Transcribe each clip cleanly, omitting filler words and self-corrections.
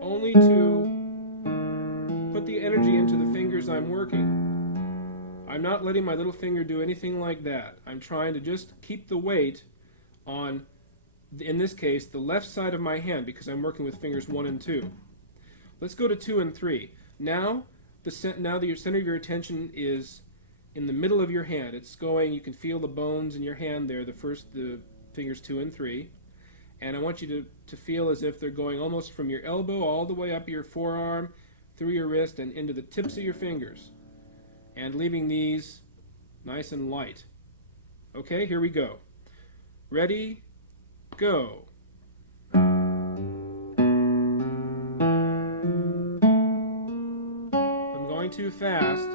only to put the energy into the fingers I'm working. I'm not letting my little finger do anything like that. I'm trying to just keep the weight on, in this case, the left side of my hand because I'm working with fingers 1 and 2. Let's go to 2 and 3. Now the center of your attention is in the middle of your hand. It's going, you can feel the bones in your hand there, the fingers 2 and 3. And I want you to feel as if they're going almost from your elbow all the way up your forearm, through your wrist, and into the tips of your fingers. And leaving these nice and light. Okay, here we go. Ready, go. If I'm going too fast,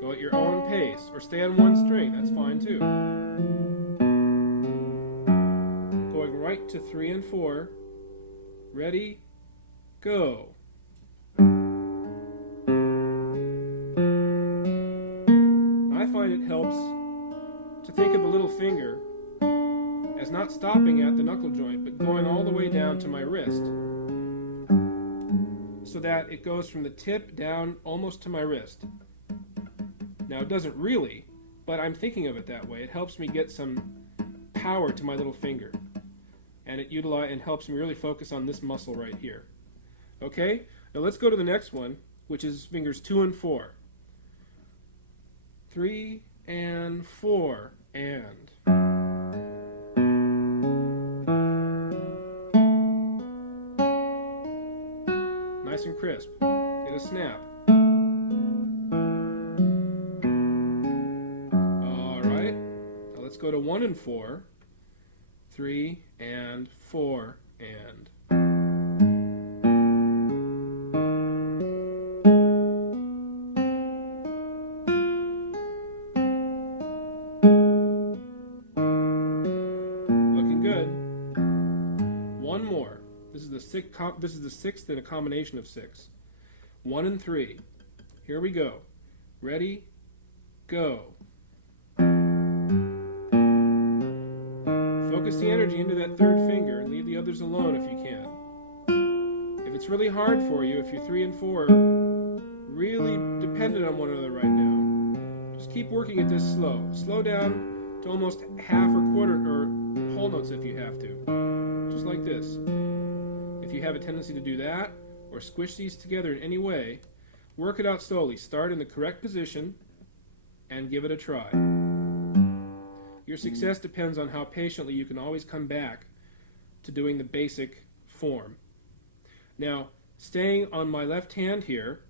go at your own pace, or stay on one string, that's fine too. Going right to 3 and 4. Ready, go. I find it helps to think of the little finger as not stopping at the knuckle joint, but going all the way down to my wrist, so that it goes from the tip down almost to my wrist. Now it doesn't really, but I'm thinking of it that way. It helps me get some power to my little finger, and it helps me really focus on this muscle right here. Okay, now let's go to the next one, which is fingers 2 and 4. 3 and 4, and nice and crisp. Get a snap. Alright, now let's go to 1 and 4. 3 and 4, and looking good. One more. This is the sixth in a combination of 6. 1 and 3. Here we go. Ready, go. Focus the energy into that third finger and leave the others alone if you can. If it's really hard for you, if you're 3 and 4 really dependent on one another right now, just keep working at this slow. Slow down to almost half or quarter or whole notes if you have to. Just like this. If you have a tendency to do that or squish these together in any way, work it out slowly. Start in the correct position and give it a try. Your success depends on how patiently you can always come back to doing the basic form. Now, staying on my left hand here,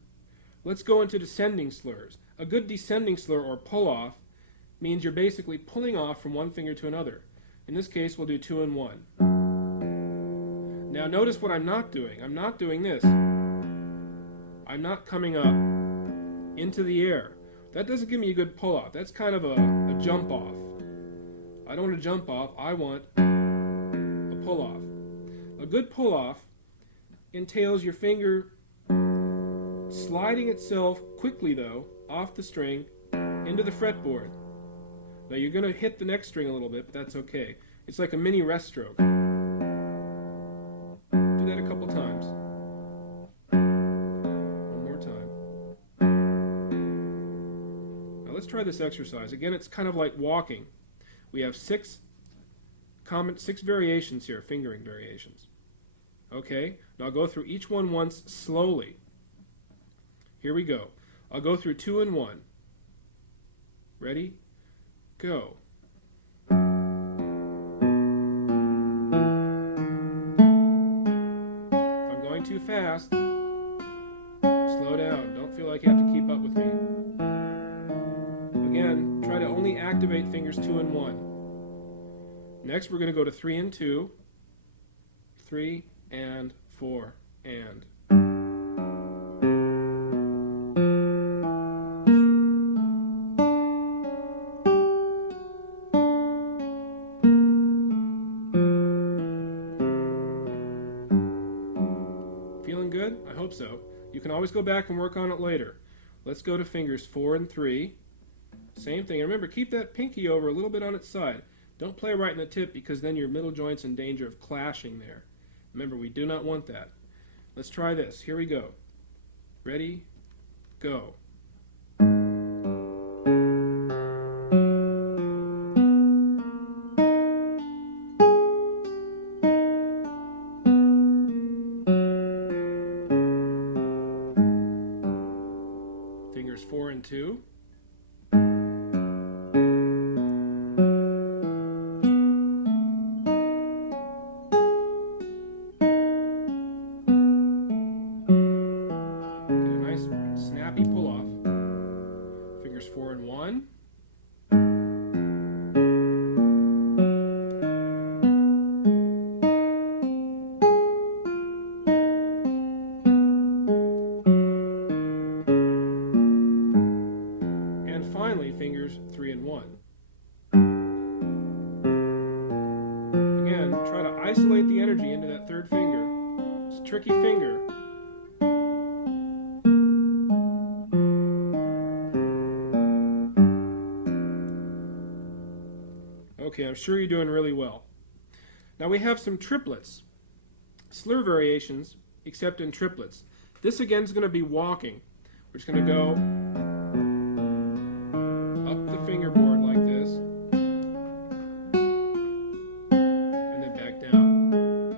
let's go into descending slurs. A good descending slur or pull-off means you're basically pulling off from one finger to another. In this case, we'll do 2 and 1. Now, notice what I'm not doing. I'm not doing this. I'm not coming up into the air. That doesn't give me a good pull-off. That's kind of a jump-off. I don't want to jump off, I want a pull-off. A good pull-off entails your finger sliding itself quickly, though, off the string into the fretboard. Now you're going to hit the next string a little bit, but that's okay. It's like a mini rest stroke. Do that a couple times. One more time. Now let's try this exercise. Again, it's kind of like walking. We have six variations here, fingering variations. Okay, now I'll go through each one once slowly. Here we go. I'll go through 2 and 1. Ready? Go. If I'm going too fast, slow down. Don't feel like you have to keep up with me. Again, try to only activate fingers 2 and 1. Next, we're going to go to 3 and 2, 3 and 4, and. Feeling good? I hope so. You can always go back and work on it later. Let's go to fingers 4 and 3. Same thing. And remember, keep that pinky over a little bit on its side. Don't play right in the tip because then your middle joint's in danger of clashing there. Remember, we do not want that. Let's try this. Here we go. Ready, go. Fingers 4 and 2. Snappy pull off. Fingers 4 and 1. And finally, fingers 3 and 1. Again, try to isolate the energy into that third finger. It's a tricky finger. Okay, I'm sure you're doing really well. Now we have some triplets, slur variations, except in triplets. This again is going to be walking. We're just going to go up the fingerboard like this, and then back down.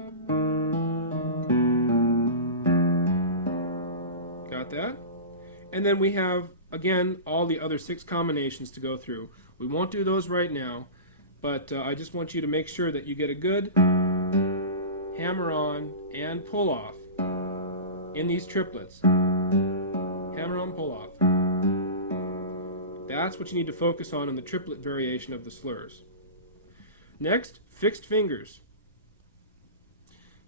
Got that? And then we have, again, all the other 6 combinations to go through. We won't do those right now. But I just want you to make sure that you get a good hammer on and pull off in these triplets. Hammer on, pull off. That's what you need to focus on in the triplet variation of the slurs. Next, fixed fingers.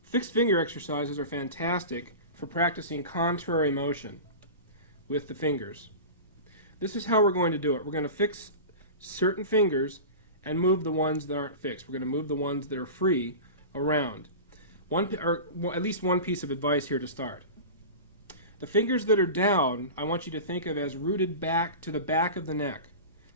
Fixed finger exercises are fantastic for practicing contrary motion with the fingers. This is how we're going to do it. We're going to fix certain fingers and move the ones that aren't fixed. We're going to move the ones that are free around. At least one piece of advice here to start. The fingers that are down, I want you to think of as rooted back to the back of the neck,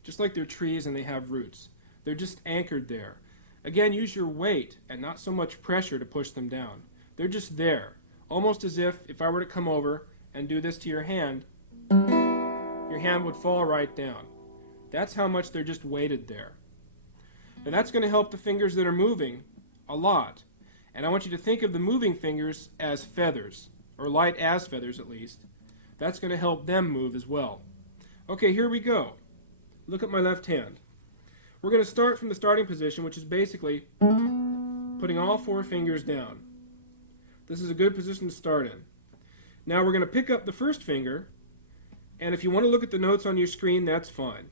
just like they're trees and they have roots. They're just anchored there. Again, use your weight and not so much pressure to push them down. They're just there, almost as if I were to come over and do this to your hand would fall right down. That's how much they're just weighted there. And that's going to help the fingers that are moving a lot. And I want you to think of the moving fingers as feathers, or light as feathers at least. That's going to help them move as well. Okay, here we go. Look at my left hand. We're going to start from the starting position, which is basically putting all 4 fingers down. This is a good position to start in. Now we're going to pick up the first finger, and if you want to look at the notes on your screen, that's fine.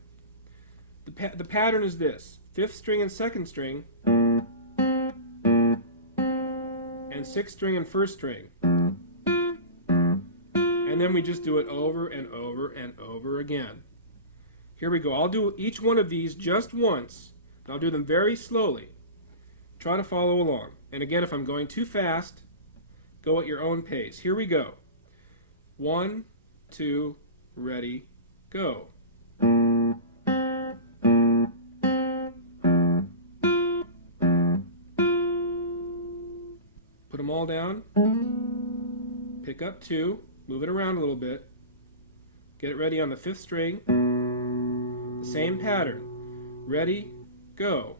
The pattern is this: 5th string and 2nd string, and 6th string and 1st string. And then we just do it over and over and over again. Here we go. I'll do each one of these just once, and I'll do them very slowly. Try to follow along. And again, if I'm going too fast, go at your own pace. Here we go. 1, 2, ready, go. Put them all down. Pick up 2. Move it around a little bit. Get it ready on the 5th string. The same pattern. Ready, go.